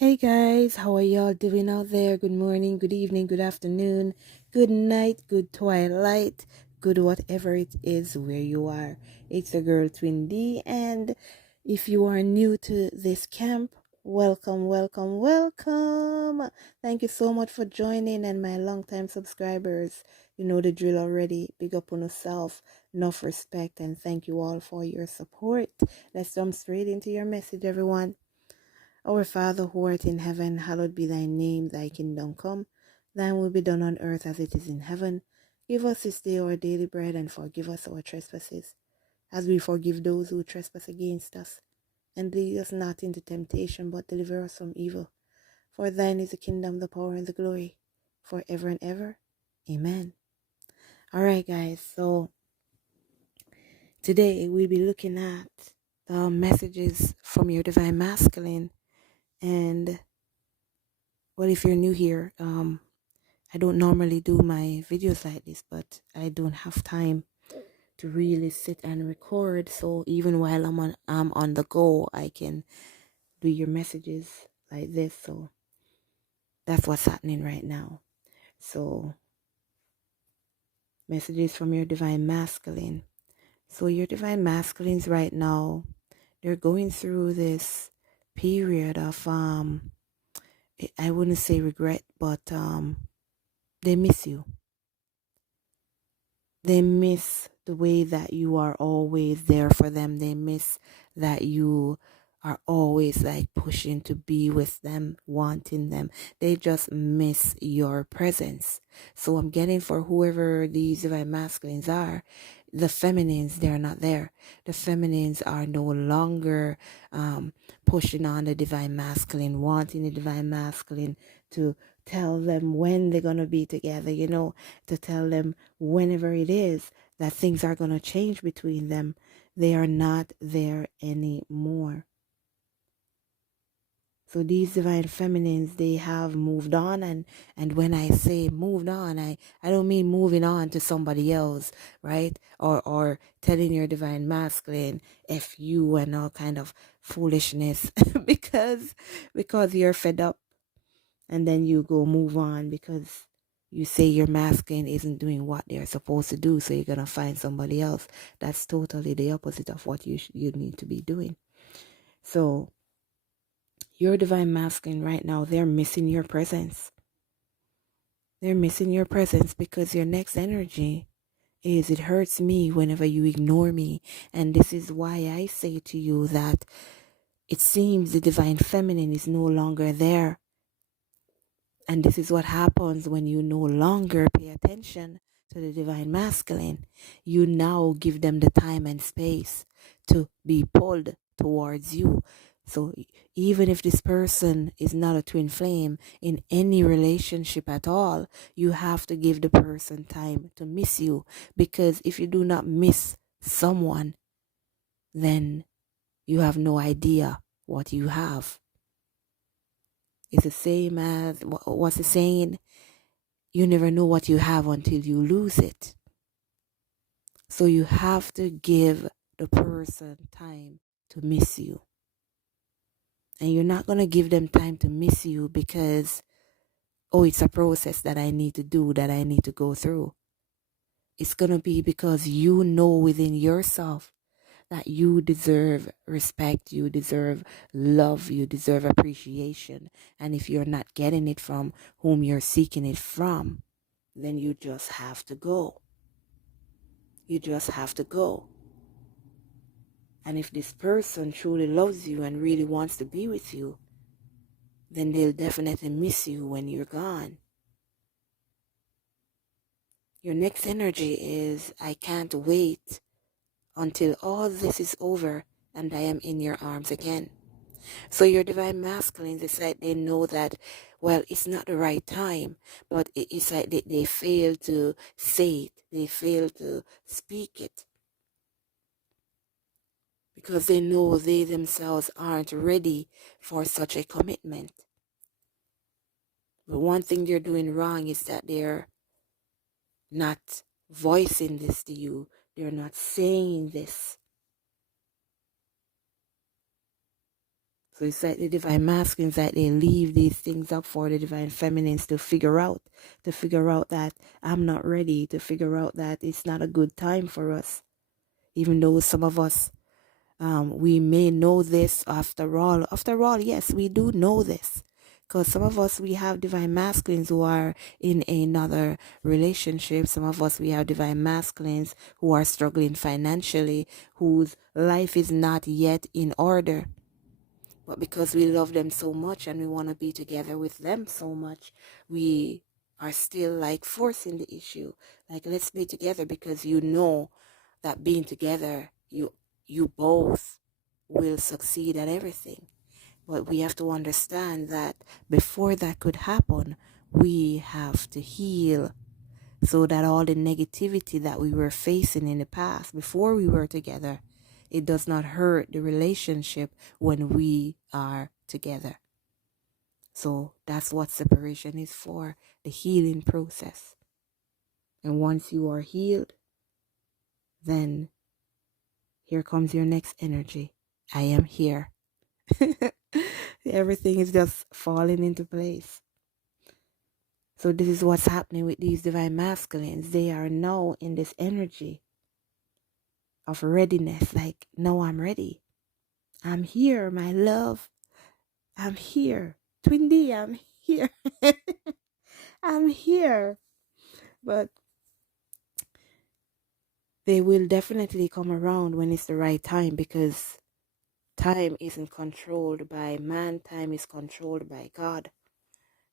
Hey guys, how are y'all doing out there? Good morning, good evening, good afternoon, good night, good twilight, good whatever it is where you are. It's the girl Twin D, and if you are new to this camp, welcome, welcome, welcome. Thank you so much for joining, and my longtime subscribers, you know the drill already. Big up on yourself, enough respect, and thank you all for your support. Let's jump straight into your message, everyone. Our Father who art in heaven, hallowed be thy name, thy kingdom come. Thine will be done on earth as it is in heaven. Give us this day our daily bread, and forgive us our trespasses, as we forgive those who trespass against us. And lead us not into temptation, but deliver us from evil. For thine is the kingdom, the power, and the glory, forever and ever. Amen. Alright guys, so today we'll be looking at the messages from your divine masculine. And well, if you're new here, I don't normally do my videos like this, but I don't have time to really sit and record. So even while I'm on the go, I can do your messages like this. So that's what's happening right now. So messages from your divine masculine. So your divine masculines right now, they're going through this period of I wouldn't say regret, but they miss you. They miss the way that you are always there for them. They miss that you are always like pushing to be with them, wanting them. They just miss your presence. So I'm getting for whoever these divine masculines are, the feminines, they're not there. The feminines are no longer pushing on the divine masculine, wanting the divine masculine to tell them when they're going to be together, to tell them whenever it is that things are going to change between them. They are not there anymore. So these divine feminines, they have moved on, and when I say moved on, I don't mean moving on to somebody else, right? Or telling your divine masculine F you and all kind of foolishness because you're fed up, and then you go move on because you say your masculine isn't doing what they're supposed to do, so you're going to find somebody else. That's totally the opposite of what you need to be doing. So your divine masculine right now, they're missing your presence. They're missing your presence because your next energy is, it hurts me whenever you ignore me. And this is why I say to you that it seems the divine feminine is no longer there. And this is what happens when you no longer pay attention to the divine masculine. You now give them the time and space to be pulled towards you. So even if this person is not a twin flame in any relationship at all, you have to give the person time to miss you. Because if you do not miss someone, then you have no idea what you have. It's the same as, what's the saying? You never know what you have until you lose it. So you have to give the person time to miss you. And you're not going to give them time to miss you because, oh, it's a process that I need to do, that I need to go through. It's going to be because you know within yourself that you deserve respect, you deserve love, you deserve appreciation. And if you're not getting it from whom you're seeking it from, then you just have to go. You just have to go. And if this person truly loves you and really wants to be with you, then they'll definitely miss you when you're gone. Your next energy is, I can't wait until all this is over and I am in your arms again. So your divine masculines, it's like they know that, well, it's not the right time, but it's like they fail to say it. They fail to speak it. Because they know they themselves aren't ready for such a commitment. But one thing they're doing wrong is that they're not voicing this to you. They're not saying this. So it's like the divine masculines, that they leave these things up for the divine feminines to figure out that I'm not ready, to figure out that it's not a good time for us. Even though some of us, we may know this after all. After all, yes, we do know this. Because some of us, we have divine masculines who are in another relationship. Some of us, we have divine masculines who are struggling financially, whose life is not yet in order. But because we love them so much and we want to be together with them so much, we are still like forcing the issue. Like, let's be together, because you know that being together, you both will succeed at everything. But we have to understand that before that could happen, we have to heal, so that all the negativity that we were facing in the past before we were together, it does not hurt the relationship when we are together. So that's what separation is for, the healing process. And once you are healed, then here comes your next energy. I am here. Everything is just falling into place. So this is what's happening with these divine masculines. They are now in this energy of readiness. Like, no, I'm ready. I'm here, my love. I'm here. Twin D, I'm here. I'm here. But they will definitely come around when it's the right time, because time isn't controlled by man. Time is controlled by God.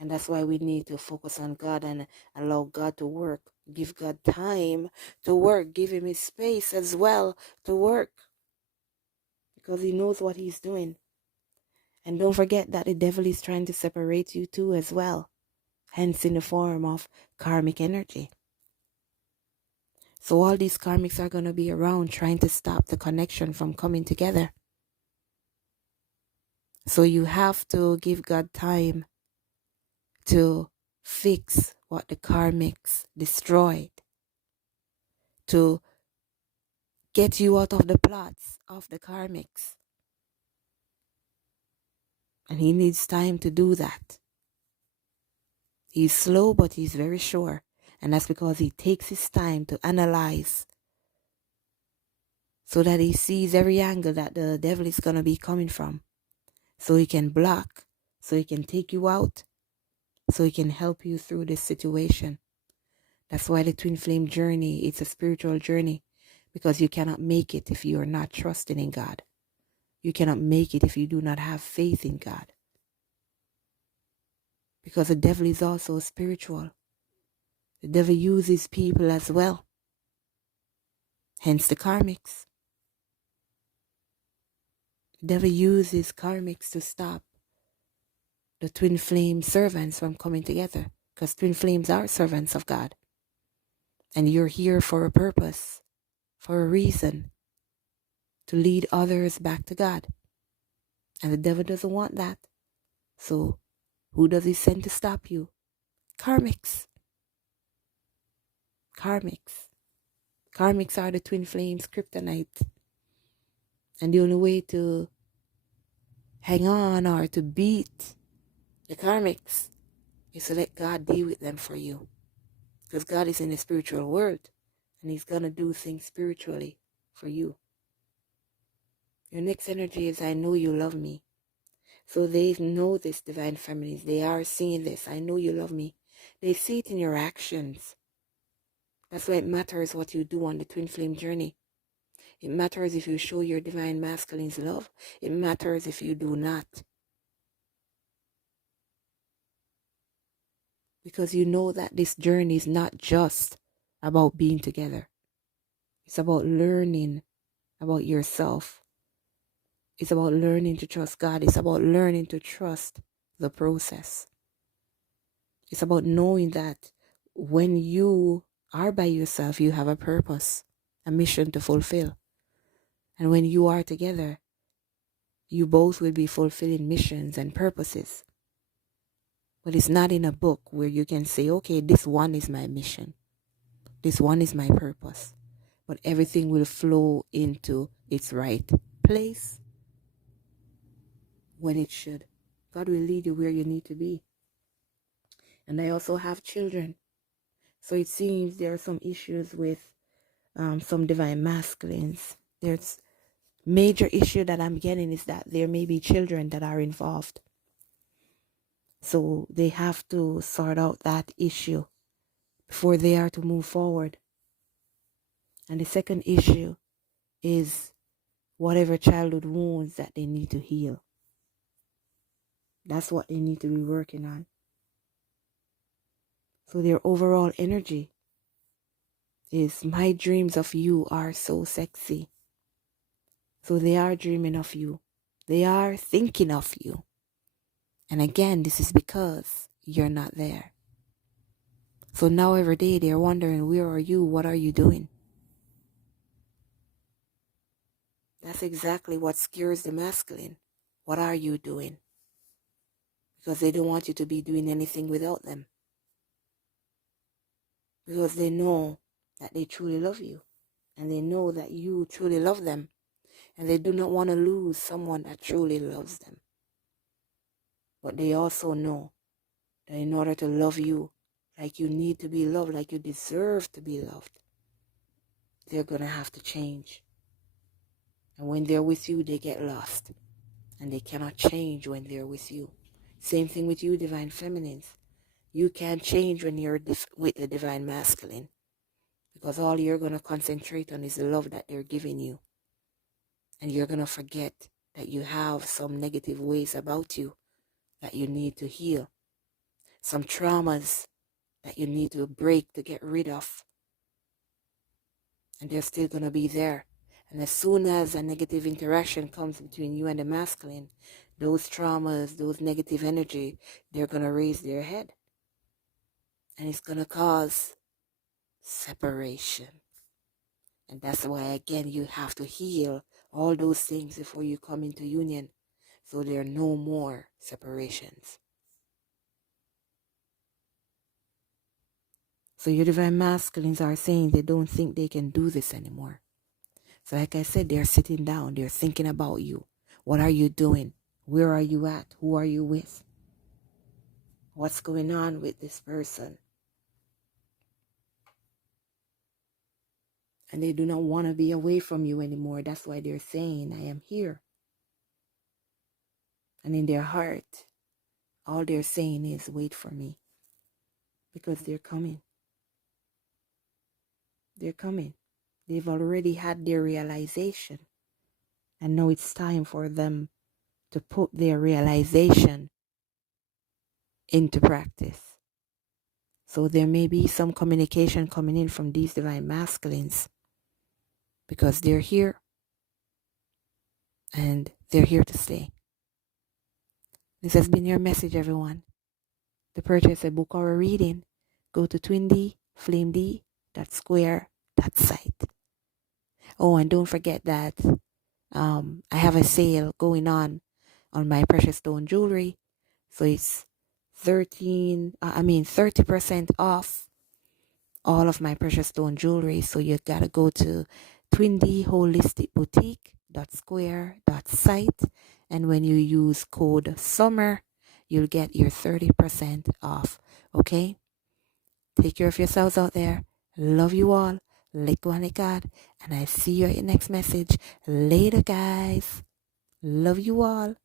And that's why we need to focus on God and allow God to work. Give God time to work. Give him his space as well to work, because he knows what he's doing. And don't forget that the devil is trying to separate you too as well, hence in the form of karmic energy. So all these karmics are going to be around trying to stop the connection from coming together. So you have to give God time to fix what the karmics destroyed, to get you out of the plots of the karmics. And he needs time to do that. He's slow, but he's very sure. And that's because he takes his time to analyze, so that he sees every angle that the devil is going to be coming from. So he can block, so he can take you out, so he can help you through this situation. That's why the twin flame journey, it's a spiritual journey, because you cannot make it if you are not trusting in God. You cannot make it if you do not have faith in God. Because the devil is also spiritual. The devil uses people as well. Hence the karmics. The devil uses karmics to stop the twin flame servants from coming together. Because twin flames are servants of God. And you're here for a purpose, for a reason, to lead others back to God. And the devil doesn't want that. So who does he send to stop you? Karmics. Karmics. Karmics are the twin flames kryptonite. And the only way to hang on or to beat the karmics is to let God deal with them for you. Because God is in the spiritual world, and he's going to do things spiritually for you. Your next energy is, I know you love me. So they know this, divine feminines. They are seeing this. I know you love me. They see it in your actions. That's why it matters what you do on the twin flame journey. It matters if you show your divine masculine's love. It matters if you do not. Because you know that this journey is not just about being together. It's about learning about yourself. It's about learning to trust God. It's about learning to trust the process. It's about knowing that when you are by yourself, you have a purpose, a mission to fulfill. And when you are together, you both will be fulfilling missions and purposes. But it's not in a book where you can say, okay, this one is my mission. This one is my purpose. But everything will flow into its right place when it should. God will lead you where you need to be. And I also have children. So it seems there are some issues with some divine masculines. There's major issue that I'm getting is that there may be children that are involved. So they have to sort out that issue before they are to move forward. And the second issue is whatever childhood wounds that they need to heal. That's what they need to be working on. So their overall energy is, my dreams of you are so sexy. So they are dreaming of you. They are thinking of you. And again, this is because you're not there. So now every day they're wondering, where are you? What are you doing? That's exactly what scares the masculine. What are you doing? Because they don't want you to be doing anything without them. Because they know that they truly love you. And they know that you truly love them. And they do not want to lose someone that truly loves them. But they also know that in order to love you like you need to be loved, like you deserve to be loved, they're going to have to change. And when they're with you, they get lost. And they cannot change when they're with you. Same thing with you, divine feminines. You can't change when you're with the divine masculine. Because all you're going to concentrate on is the love that they're giving you. And you're going to forget that you have some negative ways about you that you need to heal. Some traumas that you need to break to get rid of. And they're still going to be there. And as soon as a negative interaction comes between you and the masculine, those traumas, those negative energy, they're going to raise their head. And it's going to cause separation. And that's why, again, you have to heal all those things before you come into union. So there are no more separations. So your divine masculines are saying they don't think they can do this anymore. So like I said, they're sitting down. They're thinking about you. What are you doing? Where are you at? Who are you with? What's going on with this person? And they do not want to be away from you anymore. That's why they're saying, I am here. And in their heart, all they're saying is, wait for me. Because they're coming. They're coming. They've already had their realization. And now it's time for them to put their realization into practice. So there may be some communication coming in from these divine masculines because they're here and they're here to stay. This has been your message, everyone. To purchase a book or a reading, go to twindflamed.square.site. Oh, and don't forget that I have a sale going on my precious stone jewelry. So it's 30% off all of my precious stone jewelry. So you gotta go to twindyholisticboutique.square.site, and when you use code SUMMER, you'll get your 30% off. Okay? Take care of yourselves out there. Love you all. Let go and God. And I see you at your next message. Later, guys. Love you all.